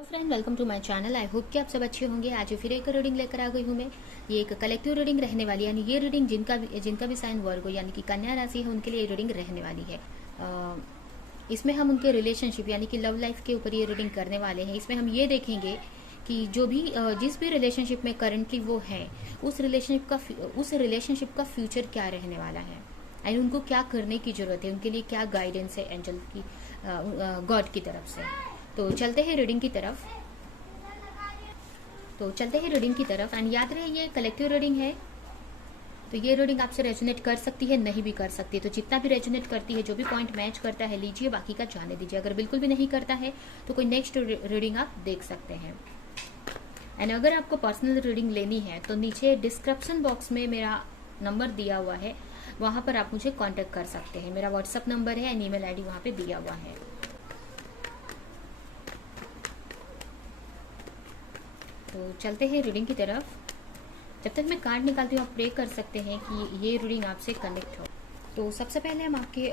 Friend, welcome to my channel. I hope कि आप सब अच्छे होंगे। आज फिर एक रीडिंग लेकर आ गई हूँ मैं। ये एक कलेक्टिव रीडिंग रहने वाली है, यानी ये रीडिंग जिनका भी साइन वर्ग हो, यानी कि कन्या राशि है, उनके लिए ये रीडिंग रहने वाली है। इसमें हम उनके रिलेशनशिप यानी कि लव लाइफ के ऊपर ये रीडिंग करने वाले हैं। इसमें हम ये देखेंगे कि जो भी जिस भी रिलेशनशिप में करंटली वो है, उस रिलेशनशिप का फ्यूचर क्या रहने वाला है एंड उनको क्या करने की जरूरत है, उनके लिए क्या गाइडेंस है एंजल की, गॉड की तरफ से। तो चलते हैं रीडिंग की तरफ एंड याद रहे ये कलेक्टिव रीडिंग है, तो ये रीडिंग आपसे रेजोनेट कर सकती है, नहीं भी कर सकती है। तो जितना भी रेजोनेट करती है, जो भी पॉइंट मैच करता है लीजिए, बाकी का जाने दीजिए। अगर बिल्कुल भी नहीं करता है तो कोई नेक्स्ट रीडिंग आप देख सकते हैं। एंड अगर आपको पर्सनल रीडिंग लेनी है तो नीचे डिस्क्रिप्शन बॉक्स में मेरा नंबर दिया हुआ है, वहां पर आप मुझे कांटेक्ट कर सकते हैं। मेरा व्हाट्सअप नंबर है एंड ईमेल आईडी वहां पे दिया हुआ है। तो चलते हैं रीडिंग की तरफ। जब तक मैं कार्ड निकालती हूँ आप प्रे कर सकते हैं कि ये रीडिंग आपसे कनेक्ट हो। तो सबसे पहले हम आपके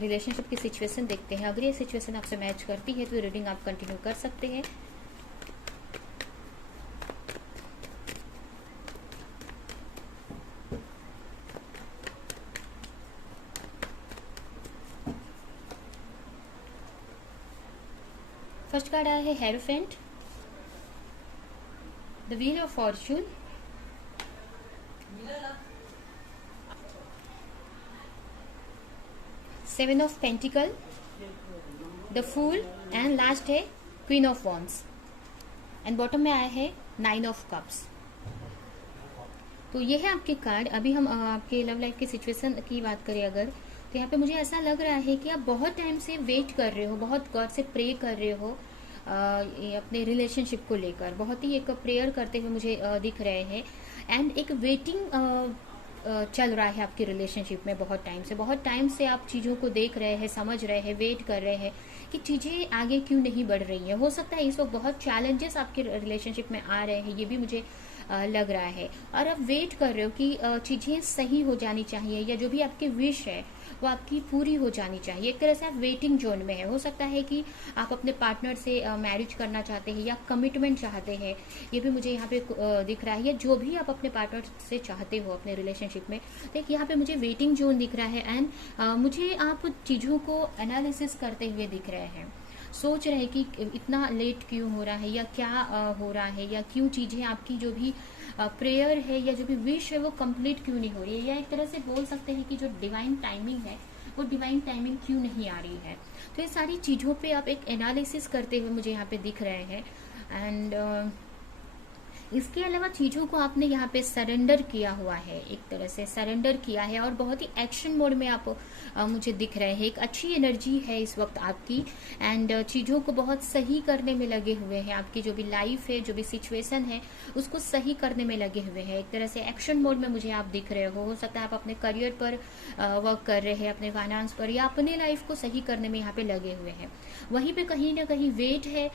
रिलेशनशिप की सिचुएशन देखते हैं। अगर ये सिचुएशन आपसे मैच करती है तो रीडिंग आप कंटिन्यू कर सकते हैं। फर्स्ट कार्ड आया है hierophant, the wheel of fortune, seven of pentacle, the fool and last है queen of wands and bottom में आया है नाइन ऑफ कप्स। तो ये है आपके कार्ड। अभी हम आपके लव लाइफ की सिचुएशन की बात करें अगर, तो यहाँ पे मुझे ऐसा लग रहा है कि आप बहुत टाइम से वेट कर रहे हो, बहुत गॉड से प्रे कर रहे हो अपने रिलेशनशिप को लेकर। बहुत ही एक प्रेयर करते हुए मुझे दिख रहे हैं एंड एक वेटिंग चल रहा है आपकी रिलेशनशिप में। बहुत टाइम से आप चीज़ों को देख रहे हैं, समझ रहे हैं, वेट कर रहे हैं कि चीज़ें आगे क्यों नहीं बढ़ रही हैं। हो सकता है इस वक्त बहुत चैलेंजेस आपके रिलेशनशिप में आ रहे हैं, ये भी मुझे लग रहा है। और आप वेट कर रहे हो कि चीज़ें सही हो जानी चाहिए, या जो भी आपकी विश है वो आपकी पूरी हो जानी चाहिए। एक तरह से आप वेटिंग जोन में है। हो सकता है कि आप अपने पार्टनर से मैरिज करना चाहते हैं या कमिटमेंट चाहते हैं, ये भी मुझे यहाँ पे दिख रहा है। या जो भी आप अपने पार्टनर से चाहते हो अपने रिलेशनशिप में, तो यहाँ पे मुझे वेटिंग जोन दिख रहा है एंड मुझे आप चीज़ों को एनालिसिस करते हुए दिख रहे हैं। सोच रहे हैं कि इतना लेट क्यों हो रहा है, या क्या हो रहा है, या क्यों चीज़ें आपकी जो भी प्रेयर है या जो भी विश है वो कंप्लीट क्यों नहीं हो रही है, या एक तरह से बोल सकते हैं कि जो डिवाइन टाइमिंग है वो डिवाइन टाइमिंग क्यों नहीं आ रही है। तो ये सारी चीज़ों पे आप एक एनालिसिस करते हुए मुझे यहाँ पे दिख रहे हैं। एंड इसके अलावा चीज़ों को आपने यहाँ पे सरेंडर किया हुआ है, एक तरह से सरेंडर किया है और बहुत ही एक्शन मोड में आप मुझे दिख रहे हैं। एक अच्छी एनर्जी है इस वक्त आपकी एंड चीज़ों को बहुत सही करने में लगे हुए हैं। आपकी जो भी लाइफ है, जो भी सिचुएशन है, उसको सही करने में लगे हुए हैं। एक तरह से एक्शन मोड में मुझे आप दिख रहे हो सकता है आप अपने करियर पर वर्क कर रहे हैं, अपने फाइनेंस पर, या अपने लाइफ को सही करने में यहाँ पे लगे हुए हैं। वहीं पे कहीं ना कहीं वेट है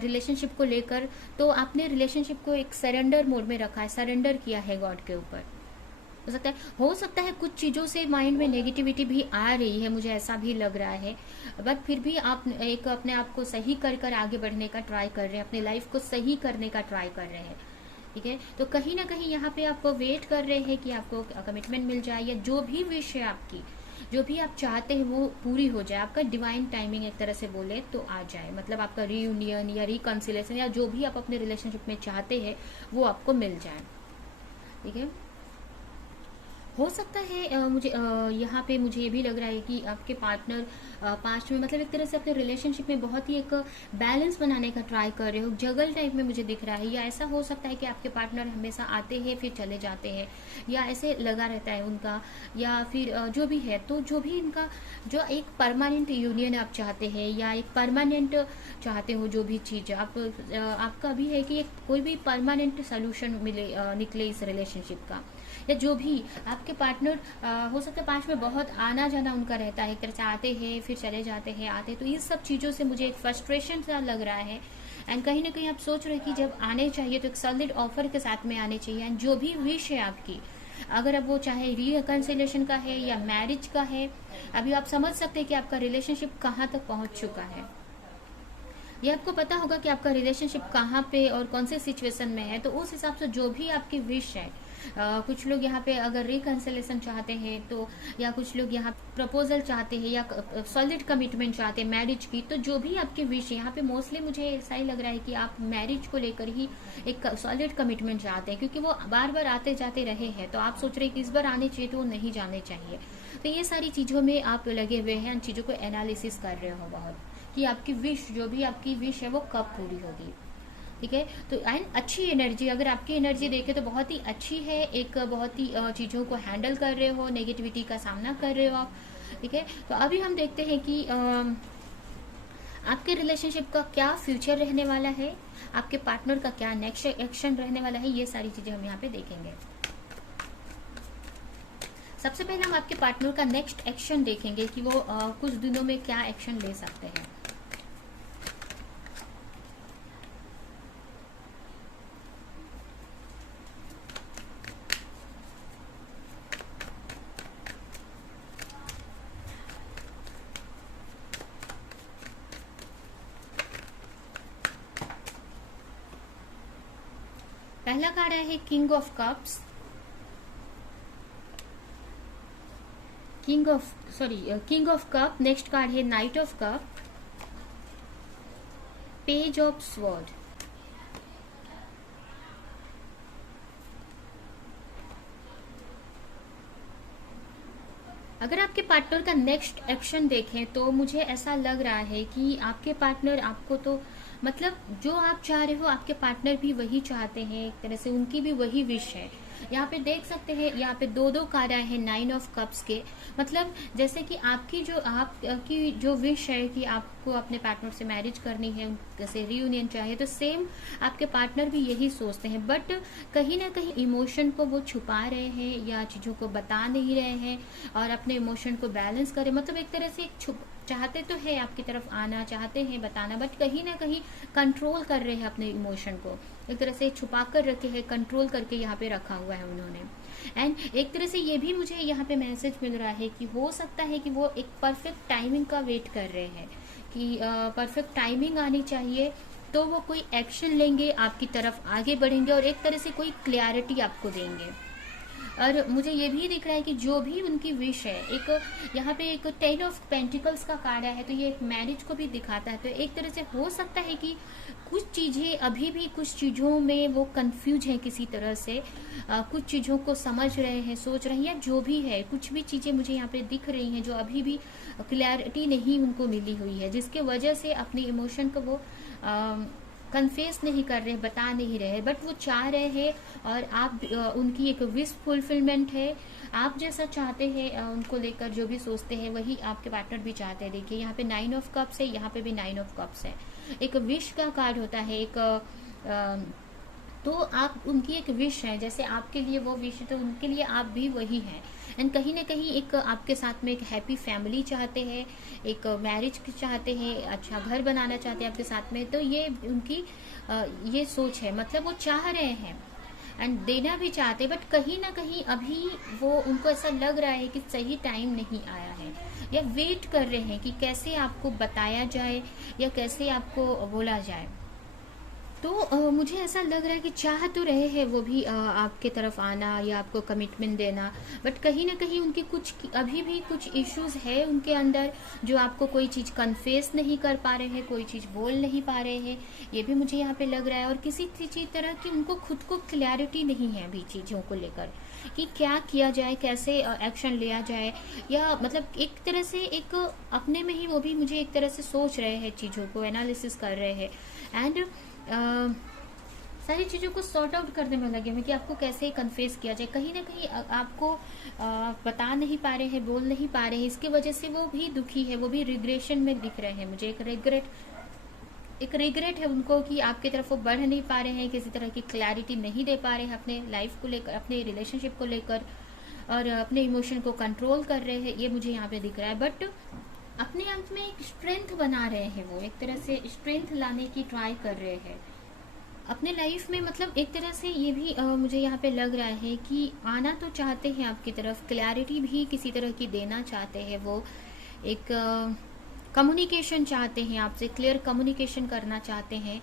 रिलेशनशिप को लेकर, तो आपने रिलेशनशिप को एक सरेंडर मोड में रखा है, सरेंडर किया है गॉड के ऊपर। हो सकता है कुछ चीज़ों से माइंड में नेगेटिविटी भी आ रही है, मुझे ऐसा भी लग रहा है, बट फिर भी आप एक अपने आप को सही कर आगे बढ़ने का ट्राई कर रहे हैं, अपने लाइफ को सही करने का ट्राई कर रहे हैं। ठीक है, तो कहीं ना कहीं यहाँ पे आप वेट कर रहे हैं कि आपको कमिटमेंट मिल जाए, या जो भी विश है आपकी, जो भी आप चाहते हैं वो पूरी हो जाए। आपका डिवाइन टाइमिंग एक तरह से बोले तो आ जाए, मतलब आपका रीयूनियन या रिकॉन्सिलेशन या जो भी आप अपने रिलेशनशिप में चाहते हैं वो आपको मिल जाए। ठीक है, हो सकता है मुझे यहाँ पे मुझे ये भी लग रहा है कि आपके पार्टनर पास्ट में, मतलब एक तरह से अपने रिलेशनशिप में बहुत ही एक बैलेंस बनाने का ट्राई कर रहे हो, जगल टाइप में मुझे दिख रहा है। या ऐसा हो सकता है कि आपके पार्टनर हमेशा आते हैं फिर चले जाते हैं, या ऐसे लगा रहता है उनका, या फिर जो भी है, तो जो भी इनका जो एक परमानेंट यूनियन आप चाहते हैं या एक परमानेंट चाहते हो, जो भी चीज़ आपका भी है कि एक कोई भी परमानेंट सोल्यूशन मिले, निकले इस रिलेशनशिप का, या जो भी आपके पार्टनर हो सकता है पास्ट में बहुत आना जाना उनका रहता है, एक तरह से आते हैं फिर चले जाते हैं, आते हैं। तो इस सब चीज़ों से मुझे एक फ्रस्ट्रेशन सा लग रहा है एंड कहीं ना कहीं आप सोच रहे हैं कि जब आने चाहिए तो एक सॉलिड ऑफर के साथ में आने चाहिए। एंड जो भी विश है आपकी, अगर अब वो चाहे रिकन्सिलेशन का है या मैरिज का है, अभी आप समझ सकते हैं कि आपका रिलेशनशिप कहाँ तक पहुँच चुका है। ये आपको पता होगा कि आपका रिलेशनशिप कहाँ पे और कौन से सिचुएशन में है, तो उस हिसाब से जो भी आपकी विश है, कुछ लोग यहाँ पे अगर रिकंसिलेशन चाहते हैं तो, या कुछ लोग यहाँ प्रपोजल चाहते हैं, या सॉलिड कमिटमेंट चाहते हैं मैरिज की, तो जो भी आपकी विश है यहाँ पे मोस्टली मुझे ऐसा ही लग रहा है कि आप मैरिज को लेकर ही एक सॉलिड कमिटमेंट चाहते हैं, क्योंकि वो बार बार आते जाते रहे हैं, तो आप सोच रहे हैं कि इस बार आने चाहिए तो वो नहीं जाने चाहिए। तो ये सारी चीज़ों में आप लगे हुए हैं, इन चीज़ों को एनालिसिस कर रहे हो बहुत, कि आपकी विश, जो भी आपकी विश है वो कब पूरी होगी। ठीक है, तो एंड अच्छी एनर्जी, अगर आपकी एनर्जी देखे तो बहुत ही अच्छी है, एक बहुत ही चीज़ों को हैंडल कर रहे हो, नेगेटिविटी का सामना कर रहे हो आप। ठीक है, तो अभी हम देखते हैं कि आपके रिलेशनशिप का क्या फ्यूचर रहने वाला है, आपके पार्टनर का क्या नेक्स्ट एक्शन रहने वाला है, ये सारी चीज़ें हम यहाँ पे देखेंगे। सबसे पहले हम आपके पार्टनर का नेक्स्ट एक्शन देखेंगे कि वो कुछ दिनों में क्या एक्शन ले सकते हैं। पहला कार्ड है king of cups, king of cup. Next card है knight of cup, page of sword. अगर आपके पार्टनर का नेक्स्ट एक्शन देखें तो मुझे ऐसा लग रहा है कि आपके पार्टनर आपको, तो मतलब जो आप चाह रहे हो आपके पार्टनर भी वही चाहते हैं, एक तरह से उनकी भी वही विश है। यहाँ पे देख सकते हैं, यहाँ पे दो कार्ड आए हैं 9 ऑफ कप्स के, मतलब जैसे कि आपकी जो विश है कि आपको अपने पार्टनर से मैरिज करनी है, जैसे रियूनियन चाहिए, तो सेम आपके पार्टनर भी यही सोचते हैं, बट कहीं ना कहीं इमोशन को वो छुपा रहे हैं या चीज़ों को बता नहीं रहे हैं और अपने इमोशन को बैलेंस करें, मतलब एक तरह से चाहते तो है आपकी तरफ आना, चाहते हैं बताना, बट कहीं ना कहीं कंट्रोल कर रहे हैं अपने इमोशन को, एक तरह से छुपा कर रखे हैं, कंट्रोल करके यहाँ पे रखा हुआ है उन्होंने। एंड एक तरह से ये भी मुझे यहाँ पे मैसेज मिल रहा है कि हो सकता है कि वो एक परफेक्ट टाइमिंग का वेट कर रहे हैं, कि परफेक्ट टाइमिंग आनी चाहिए तो वो कोई एक्शन लेंगे, आपकी तरफ आगे बढ़ेंगे और एक तरह से कोई क्लैरिटी आपको देंगे। और मुझे ये भी दिख रहा है कि जो भी उनकी विश है, एक यहाँ पे एक 10 ऑफ पेंटिकल्स का कार्ड है, तो ये एक मैरिज को भी दिखाता है, तो एक तरह से हो सकता है कि कुछ चीज़ें अभी भी, कुछ चीज़ों में वो कंफ्यूज हैं किसी तरह से, कुछ चीज़ों को समझ रहे हैं, सोच रहे हैं, या जो भी है, कुछ भी चीज़ें मुझे यहाँ पे दिख रही हैं जो अभी भी क्लैरिटी नहीं उनको मिली हुई है, जिसके वजह से अपने इमोशन को वो कन्फेस नहीं कर रहे, बता नहीं रहे, बट वो चाह रहे हैं और आप उनकी एक विश फुलफिलमेंट है, आप जैसा चाहते हैं उनको लेकर जो भी सोचते हैं वही आपके पार्टनर भी चाहते हैं। देखिए यहाँ पे 9 ऑफ कप्स है, यहाँ पे भी 9 ऑफ कप्स है, एक विश का कार्ड होता है, एक तो आप उनकी एक विश है, जैसे आपके लिए वो विश है तो उनके लिए आप भी वही हैं, एंड कहीं ना कहीं एक आपके साथ में एक हैप्पी फैमिली चाहते हैं, एक मैरिज चाहते हैं, अच्छा घर बनाना चाहते हैं आपके साथ में, तो ये उनकी ये सोच है, मतलब वो चाह रहे हैं एंड देना भी चाहते हैं, बट कहीं ना कहीं अभी वो उनको ऐसा लग रहा है कि सही टाइम नहीं आया है, या वेट कर रहे हैं कि कैसे आपको बताया जाए या कैसे आपको बोला जाए। तो मुझे ऐसा लग रहा है कि चाह तो रहे हैं वो भी आपके तरफ आना या आपको कमिटमेंट देना, बट कहीं ना कहीं उनके कुछ अभी भी कुछ इश्यूज है उनके अंदर, जो आपको कोई चीज़ कन्फेस नहीं कर पा रहे हैं, कोई चीज़ बोल नहीं पा रहे हैं, ये भी मुझे यहाँ पे लग रहा है। और किसी चीज़ तरह की उनको खुद को क्लैरिटी नहीं है अभी चीज़ों को लेकर कि क्या किया जाए, कैसे एक्शन लिया जाए, या मतलब एक तरह से एक अपने में ही वो भी मुझे एक तरह से सोच रहे हैं, चीज़ों को एनालिसिस कर रहे हैं, एंड सारी चीज़ों को सॉर्ट आउट करने में लगे हैं कि आपको कैसे कन्फेस किया जाए। कहीं ना कहीं आपको बता नहीं पा रहे हैं, बोल नहीं पा रहे हैं, इसकी वजह से वो भी दुखी है, वो भी रिग्रेशन में दिख रहे हैं मुझे, एक रिग्रेट है उनको कि आपकी तरफ वो बढ़ नहीं पा रहे हैं, किसी तरह की क्लैरिटी नहीं दे पा रहे हैं अपने लाइफ को लेकर, अपने रिलेशनशिप को लेकर, और अपने इमोशन को कंट्रोल कर रहे हैं, ये मुझे यहाँ पे दिख रहा है। बट अपने आप में एक स्ट्रेंथ बना रहे हैं, वो एक तरह से स्ट्रेंथ लाने की ट्राई कर रहे हैं अपने लाइफ में, मतलब एक तरह से ये भी मुझे यहाँ पे लग रहा है कि आना तो चाहते हैं आपकी तरफ, क्लैरिटी भी किसी तरह की देना चाहते हैं, वो एक कम्युनिकेशन चाहते हैं, आपसे क्लियर कम्युनिकेशन करना चाहते हैं,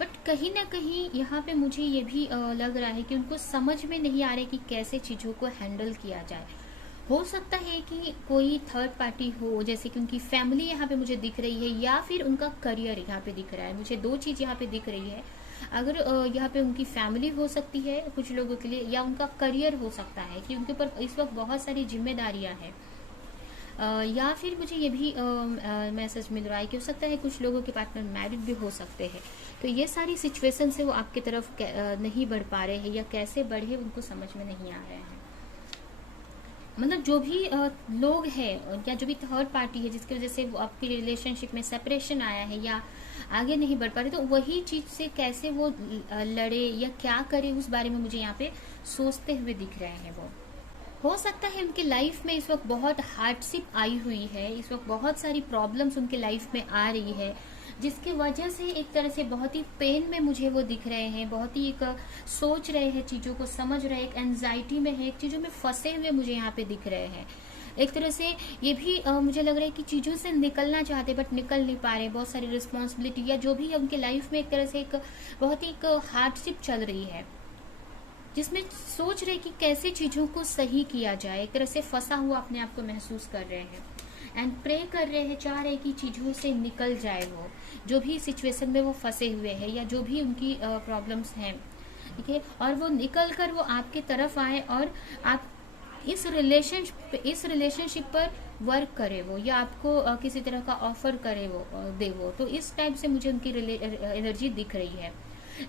बट कहीं ना कहीं यहाँ पे मुझे ये भी लग रहा है कि उनको समझ में नहीं आ रहा है कि कैसे चीज़ों को हैंडल किया जाए। हो सकता है कि कोई थर्ड पार्टी हो, जैसे कि उनकी फैमिली यहाँ पे मुझे दिख रही है, या फिर उनका करियर यहाँ पे दिख रहा है। मुझे दो चीज़ यहाँ पे दिख रही है। अगर यहाँ पे उनकी फैमिली हो सकती है कुछ लोगों के लिए, या उनका करियर हो सकता है कि उनके ऊपर इस वक्त बहुत सारी जिम्मेदारियां हैं, या फिर मुझे ये भी मैसेज मिल रहा है कि हो सकता है कुछ लोगों के पार्टनर मैरिड भी हो सकते हैं। तो ये सारी सिचुएशन से वो आपकी तरफ नहीं बढ़ पा रहे हैं, या कैसे बढ़े उनको समझ में नहीं आ रहे हैं। मतलब जो भी लोग हैं या जो भी थर्ड पार्टी है जिसकी वजह से वो आपकी रिलेशनशिप में सेपरेशन आया है या आगे नहीं बढ़ पा रहे, तो वही चीज से कैसे वो लड़े या क्या करे, उस बारे में मुझे यहाँ पे सोचते हुए दिख रहे हैं। वो हो सकता है उनकी लाइफ में इस वक्त बहुत हार्डशिप आई हुई है, इस वक्त बहुत सारी प्रॉब्लम्स उनके लाइफ में आ रही है, जिसकी वजह से एक तरह से बहुत ही पेन में मुझे वो दिख रहे हैं, बहुत ही एक सोच रहे हैं, चीज़ों को समझ रहे हैं, एक एंजाइटी में है, एक चीज़ों में फंसे हुए मुझे यहाँ पे दिख रहे हैं। एक तरह से ये भी मुझे लग रहा है कि चीज़ों से निकलना चाहते बट निकल नहीं पा रहे, बहुत सारी रिस्पॉन्सिबिलिटी या जो भी है उनके लाइफ में एक तरह से एक बहुत ही एक हार्डशिप चल रही है, जिसमें सोच रहे कि कैसे चीज़ों को सही किया जाए। एक तरह से फंसा हुआ अपने आप को महसूस कर रहे हैं एंड प्रे कर रहे हैं, चाह रहे हैं कि चीज़ों से निकल जाए वो जो भी सिचुएशन में वो फंसे हुए हैं या जो भी उनकी प्रॉब्लम्स हैं, ठीक है, और वो निकल कर वो आपके तरफ आए और आप इस रिलेशनशिप पर वर्क करे वो, या आपको किसी तरह का ऑफर करे वो, दे वो। तो इस टाइप से मुझे उनकी एनर्जी दिख रही है।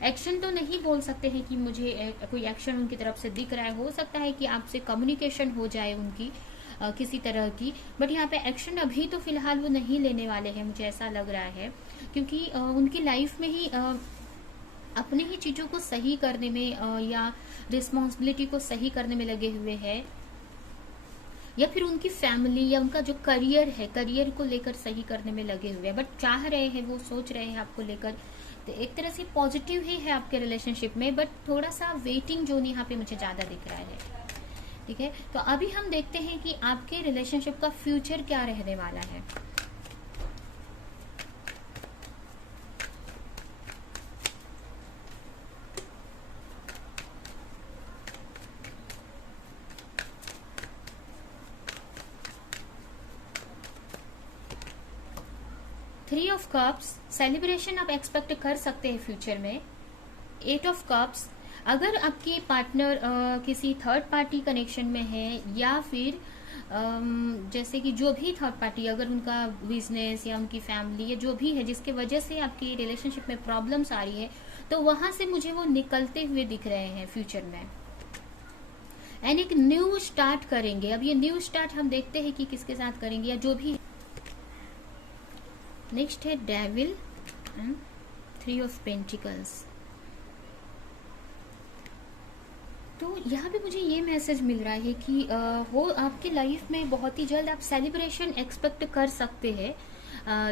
एक्शन तो नहीं बोल सकते हैं कि मुझे कोई एक्शन उनकी तरफ से दिख रहा है, हो सकता है कि आपसे कम्युनिकेशन हो जाए उनकी किसी तरह की, बट यहाँ पे एक्शन अभी तो फिलहाल वो नहीं लेने वाले हैं, मुझे ऐसा लग रहा है, क्योंकि उनकी लाइफ में ही अपने ही चीज़ों को सही करने में या रिस्पॉन्सिबिलिटी को सही करने में लगे हुए हैं, या फिर उनकी फैमिली या उनका जो करियर है, करियर को लेकर सही करने में लगे हुए हैं, बट चाह रहे हैं, वो सोच रहे हैं आपको लेकर। तो एक तरह से पॉजिटिव ही है आपके रिलेशनशिप में, बट थोड़ा सा वेटिंग जोन यहाँ पे मुझे ज़्यादा दिख रहा है, ठीक है। तो अभी हम देखते हैं कि आपके रिलेशनशिप का फ्यूचर क्या रहने वाला है। थ्री ऑफ कप्स, सेलिब्रेशन आप एक्सपेक्ट कर सकते हैं फ्यूचर में। एट ऑफ कप्स, अगर आपकी पार्टनर किसी थर्ड पार्टी कनेक्शन में है, या फिर जैसे कि जो भी थर्ड पार्टी, अगर उनका बिजनेस या उनकी फैमिली या जो भी है जिसके वजह से आपकी रिलेशनशिप में प्रॉब्लम्स आ रही है, तो वहां से मुझे वो निकलते हुए दिख रहे हैं फ्यूचर में, एंड एक न्यू स्टार्ट करेंगे। अब ये न्यू स्टार्ट हम देखते हैं कि किसके साथ करेंगे या जो भी। नेक्स्ट है devil and three of pentacles. तो यहाँ पे मुझे ये मैसेज मिल रहा है कि वो आपकी लाइफ में बहुत ही जल्द आप सेलिब्रेशन एक्सपेक्ट कर सकते हैं,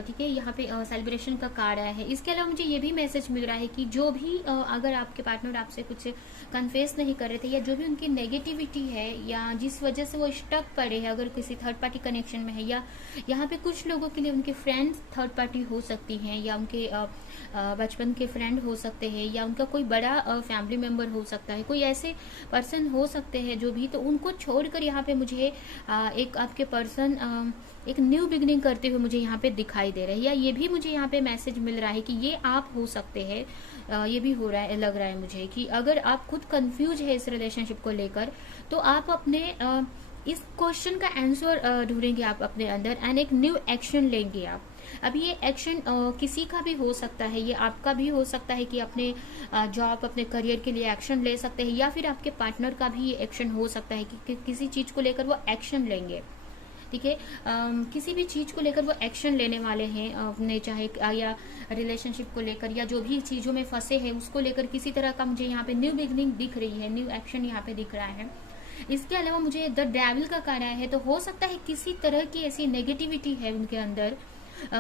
ठीक है। यहाँ पे सेलिब्रेशन का कार्ड आया है। इसके अलावा मुझे ये भी मैसेज मिल रहा है कि जो भी अगर आपके पार्टनर आपसे कुछ कन्फेस नहीं कर रहे थे, या जो भी उनकी नेगेटिविटी है या जिस वजह से वो स्टक पड़े हैं, अगर किसी थर्ड पार्टी कनेक्शन में है, या यहाँ पे कुछ लोगों के लिए उनके फ्रेंड्स थर्ड पार्टी हो सकती हैं, या उनके बचपन के फ्रेंड हो सकते हैं, या उनका कोई बड़ा फैमिली मेम्बर हो सकता है, कोई ऐसे पर्सन हो सकते हैं जो भी। तो उनको छोड़कर यहाँ पे मुझे एक आपके पर्सन एक न्यू बिगिनिंग करते हुए मुझे यहाँ पे दिखाई दे रहा है, या ये भी मुझे यहाँ पे मैसेज मिल रहा है कि ये आप हो सकते हैं। ये भी हो रहा है, लग रहा है मुझे कि अगर आप खुद कंफ्यूज है इस रिलेशनशिप को लेकर, तो आप अपने इस क्वेश्चन का आंसर ढूंढेंगे आप अपने अंदर, एंड एक न्यू एक्शन लेंगे आप। अब ये एक्शन किसी का भी हो सकता है, ये आपका भी हो सकता है कि अपने जॉब, अपने करियर के लिए एक्शन ले सकते हैं, या फिर आपके पार्टनर का भी ये एक्शन हो सकता है कि किसी चीज को लेकर वो एक्शन लेंगे, ठीक है। किसी भी चीज को लेकर वो एक्शन लेने वाले हैं अपने, चाहे या रिलेशनशिप को लेकर या जो भी चीजों में फंसे हैं उसको लेकर किसी तरह का मुझे यहाँ पे न्यू बिगिनिंग दिख रही है, न्यू एक्शन यहाँ पे दिख रहा है। इसके अलावा मुझे द डेविल का कार्ड आया है, तो हो सकता है किसी तरह की ऐसी नेगेटिविटी है उनके अंदर,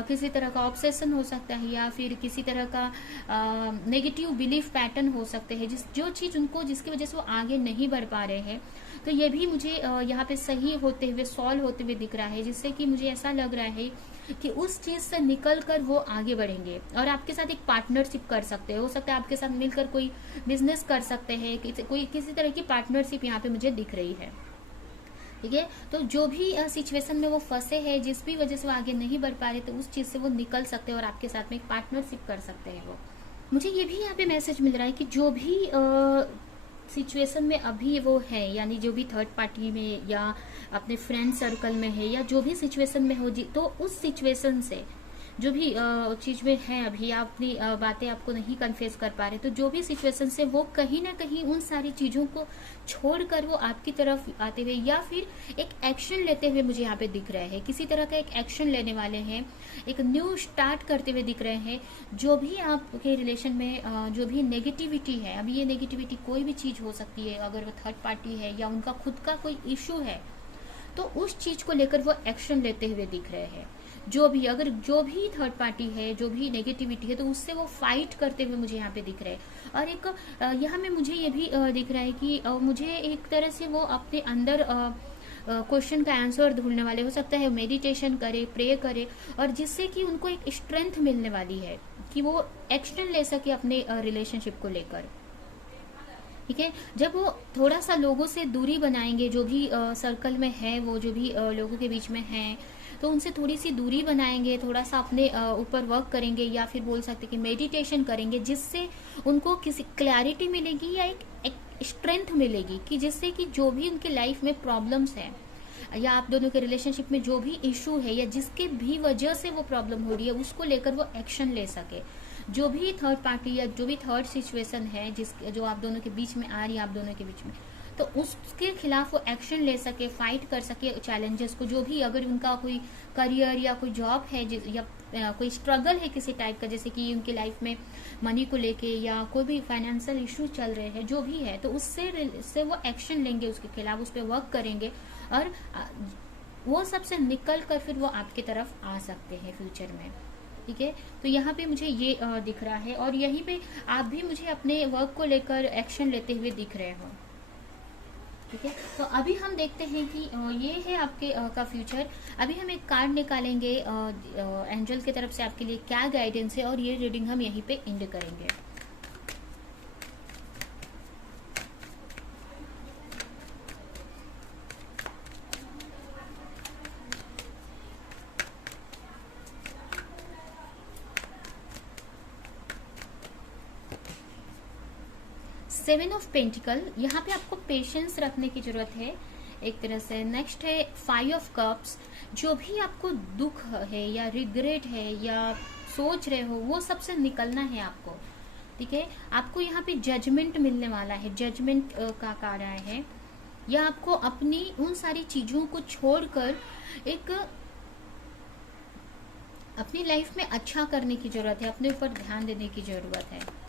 किसी तरह का ऑब्सेशन हो सकता है, या फिर किसी तरह का नेगेटिव बिलीफ पैटर्न हो सकते हैं, जो चीज उनको, जिसकी वजह से वो आगे नहीं बढ़ पा रहे हैं। तो ये भी मुझे यहाँ पे सही होते हुए, सॉल्व होते हुए दिख रहा है, जिससे कि मुझे ऐसा लग रहा है कि उस चीज से निकल कर वो आगे बढ़ेंगे और आपके साथ एक पार्टनरशिप कर सकते हैं। हो सकता है आपके साथ मिलकर कोई बिजनेस कर सकते हैं, कोई किसी तरह की पार्टनरशिप यहाँ पे मुझे दिख रही है। ठीक है, तो जो भी सिचुएशन में वो फंसे हैं, जिस भी वजह से वो आगे नहीं बढ़ पा रहे, तो उस चीज से वो निकल सकते हैं और आपके साथ में एक पार्टनरशिप कर सकते हैं वो। मुझे ये भी यहाँ पे मैसेज मिल रहा है कि जो भी सिचुएशन में अभी वो है, यानी जो भी थर्ड पार्टी में या अपने फ्रेंड सर्कल में है या जो भी सिचुएशन में हो जी, तो उस सिचुएशन से जो भी चीज में है अभी, आप अपनी बातें आपको नहीं कन्फेस कर पा रहे, तो जो भी सिचुएशन से वो कहीं ना कहीं उन सारी चीजों को छोड़कर वो आपकी तरफ आते हुए या फिर एक एक्शन लेते हुए मुझे यहाँ पे दिख रहे हैं। किसी तरह का एक एक्शन लेने वाले हैं, एक न्यू स्टार्ट करते हुए दिख रहे हैं। जो भी आपके रिलेशन में जो भी नेगेटिविटी है, अभी ये नेगेटिविटी कोई भी चीज हो सकती है, अगर वो थर्ड पार्टी है या उनका खुद का कोई इशू है, तो उस चीज को लेकर वो एक्शन लेते हुए दिख रहे हैं। जो भी थर्ड पार्टी है, जो भी नेगेटिविटी है, तो उससे वो फाइट करते हुए मुझे यहाँ पे दिख रहे हैं। और एक यहाँ में मुझे ये भी दिख रहा है कि मुझे एक तरह से वो अपने अंदर क्वेश्चन का आंसर ढूंढने वाले, हो सकता है मेडिटेशन करे, प्रे करे, और जिससे कि उनको एक स्ट्रेंथ मिलने वाली है कि वो एक्शन ले सके अपने रिलेशनशिप को लेकर। ठीक है, जब वो थोड़ा सा लोगों से दूरी बनाएंगे, जो भी सर्कल में है, वो जो भी लोगों के बीच में है, तो उनसे थोड़ी सी दूरी बनाएंगे, थोड़ा सा अपने ऊपर वर्क करेंगे, या फिर बोल सकते कि मेडिटेशन करेंगे, जिससे उनको किसी क्लैरिटी मिलेगी या एक स्ट्रेंथ मिलेगी कि जिससे कि जो भी उनके लाइफ में प्रॉब्लम्स है या आप दोनों के रिलेशनशिप में जो भी इशू है या जिसके भी वजह से वो प्रॉब्लम हो रही है, उसको लेकर वो एक्शन ले सके। जो भी थर्ड पार्टी या जो भी थर्ड सिचुएशन है जो आप दोनों के बीच में आ रही है, आप दोनों के बीच में, तो उसके खिलाफ वो एक्शन ले सके, फाइट कर सके चैलेंजेस को। जो भी अगर उनका कोई करियर या कोई जॉब है या कोई स्ट्रगल है किसी टाइप का, जैसे कि उनकी लाइफ में मनी को लेके या कोई भी फाइनेंशियल इशू चल रहे हैं, जो भी है, तो उससे वो एक्शन लेंगे, उसके खिलाफ उस पर वर्क करेंगे और वो सबसे निकल कर फिर वो आपकी तरफ आ सकते हैं फ्यूचर में। ठीक है, तो यहाँ पे मुझे ये दिख रहा है और यहीं पे आप भी मुझे अपने वर्क को लेकर एक्शन लेते हुए दिख रहे हो। ठीक है, तो अभी हम देखते हैं कि ये है आपके का फ्यूचर। अभी हम एक कार्ड निकालेंगे एंजल की तरफ से आपके लिए क्या गाइडेंस है, और ये रीडिंग हम यहीं पे एंड करेंगे। सेवन ऑफ पेंटिकल, यहाँ पे आपको पेशेंस रखने की जरूरत है एक तरह से। नेक्स्ट है फाइव ऑफ कप्स, जो भी आपको दुख है या रिग्रेट है या सोच रहे हो, वो सबसे निकलना है आपको। ठीक है, आपको यहाँ पे जजमेंट मिलने वाला है, जजमेंट का कार्ड आया है, या आपको अपनी उन सारी चीजों को छोड़कर एक अपनी लाइफ में अच्छा करने की जरूरत है, अपने ऊपर ध्यान देने की जरूरत है।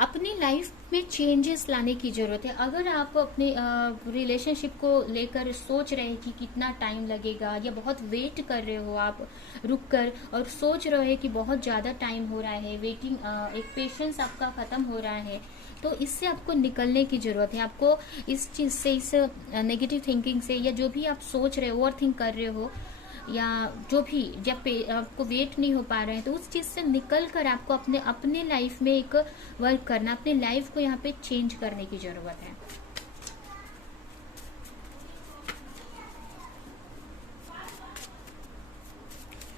अपनी लाइफ में चेंजेस लाने की जरूरत है। अगर आप अपने रिलेशनशिप को लेकर सोच रहे हैं कि कितना टाइम लगेगा, या बहुत वेट कर रहे हो आप रुक कर और सोच रहे हो कि बहुत ज़्यादा टाइम हो रहा है, वेटिंग एक पेशेंस आपका ख़त्म हो रहा है, तो इससे आपको निकलने की ज़रूरत है। आपको इस चीज़ से, इस नेगेटिव थिंकिंग से, या जो भी आप सोच रहे हो, ओवर थिंक कर रहे हो, या जो भी जब आपको वेट नहीं हो पा रहे हैं, तो उस चीज से निकल कर आपको अपने लाइफ में एक वर्क करना, अपने लाइफ को यहाँ पे चेंज करने की जरूरत है।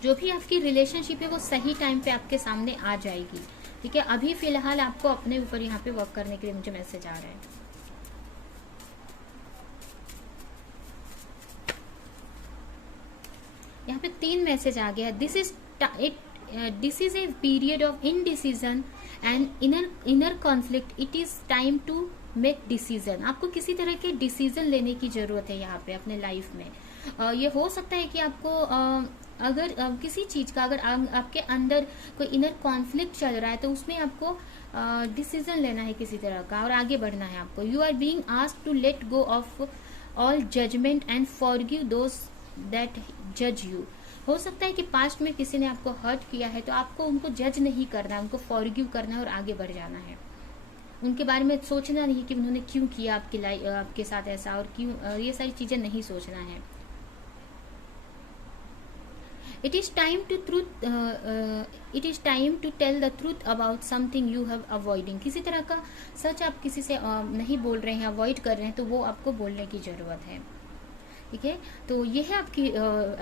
जो भी आपकी रिलेशनशिप है वो सही टाइम पे आपके सामने आ जाएगी। ठीक है, अभी फिलहाल आपको अपने ऊपर यहाँ पे वर्क करने के लिए मुझे मैसेज आ रहा है। यहाँ पे 3 मैसेज आ गया। This is a period of indecision and inner conflict. It is time to make decision. आपको किसी तरह के डिसीजन लेने की जरूरत है यहाँ पे अपने लाइफ में। ये हो सकता है कि आपको अगर किसी चीज का, अगर आपके अंदर कोई इनर कॉन्फ्लिक्ट चल रहा है, तो उसमें आपको डिसीजन लेना है किसी तरह का और आगे बढ़ना है आपको। You are being asked to let go of all judgement and forgive those that जज यू। हो सकता है कि पास्ट में किसी ने आपको हर्ट किया है, तो आपको उनको जज नहीं करना है, उनको फॉरगिव करना है और आगे बढ़ जाना है। उनके बारे में सोचना नहीं कि उन्होंने क्यों किया आपके साथ ऐसा, और क्यों, ये सारी चीजें नहीं सोचना है। It is time to tell the truth about something you have avoiding. किसी तरह का सच आप किसी से नहीं बोल रहे हैं, अवॉइड कर रहे हैं, तो वो आपको बोलने की जरूरत है। ठीक है, तो ये है आपकी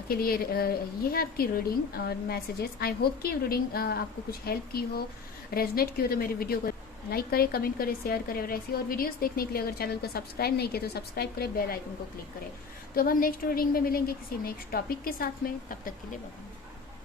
के लिए ये है आपकी रीडिंग और मैसेजेस। आई होप कि रीडिंग आपको कुछ हेल्प की हो, रेजोनेट की हो। तो मेरे वीडियो को लाइक करें, कमेंट करें, शेयर करें, और ऐसी और वीडियोस देखने के लिए अगर चैनल को सब्सक्राइब नहीं किया तो सब्सक्राइब करें, बेल आइकन को क्लिक करें। तो अब हम नेक्स्ट रीडिंग में मिलेंगे किसी नेक्स्ट टॉपिक के साथ में, तब तक के लिए बाय।